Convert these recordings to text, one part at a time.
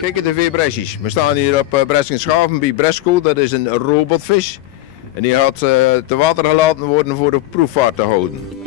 Kijk, de veebresjes. We staan hier op Breskenschaven bij Bresco. Dat is een robotvis. En die gaat te water gelaten worden voor de proefvaart te houden.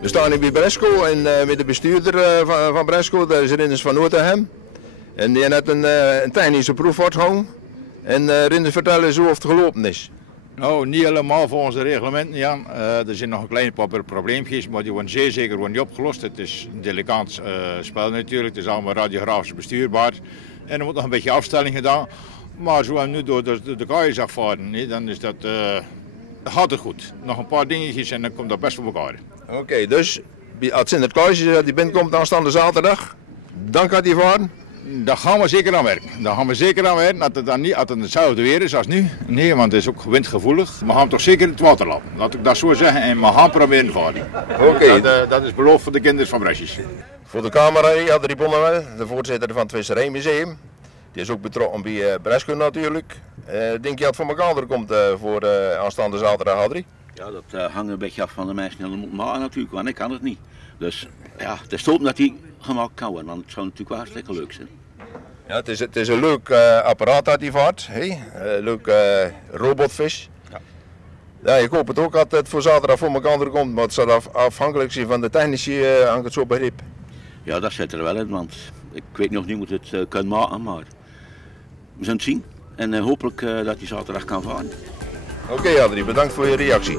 We staan hier bij Bresco en met de bestuurder van Bresco, dat is Rinus van Noordenhem. En die heeft een technische proefvaart gehouden. En Rinus vertellen eens hoe het gelopen is. Nou, niet helemaal volgens de reglementen, Jan. Er zijn nog een klein paar probleempjes, maar die worden zeer zeker niet opgelost. Het is een delicaat spel natuurlijk, het is allemaal radiografisch bestuurbaar. En er wordt nog een beetje afstelling gedaan. Maar zo we nu door de kaaien afvaren, dan is dat, gaat het goed. Nog een paar dingetjes en dan komt dat best voor elkaar. Oké, dus als Sinterklaas die binnenkomt aanstaande zaterdag, dan gaat hij varen? Daar gaan we zeker aan werken. Daar gaan we zeker aan werken, dat het dan niet dat het hetzelfde weer is als nu. Nee, want het is ook windgevoelig. We gaan toch zeker het water laten, laat ik dat zo zeggen. En we gaan proberen varen. Oké. Dat is beloofd voor de kinderen van Bresjes. Voor de camera Adrie Bonnewel, de voorzitter van het Visserijmuseum. Die is ook betrokken bij Bresco natuurlijk. Denk je dat het voor elkaar komt voor aanstaande zaterdag, Adrie? Ja, dat hangt een beetje af van de mensen die het moeten maken natuurlijk, want ik kan het niet. Dus ja, het is hoop dat die gemaakt kan worden, want het zou natuurlijk wel hartstikke leuk zijn. Ja, het is een leuk apparaat dat die vaart, hey? Leuk robotvis. Ja. Ja, ik hoop het ook dat het voor zaterdag voor elkaar komt, maar het zal afhankelijk zijn van de technici, hangt het zo begrip. Ja, dat zit er wel in, want ik weet nog niet hoe het kan maken, maar we zullen het zien. En hopelijk dat hij zaterdag kan varen. Oké, Adrie, bedankt voor je reactie.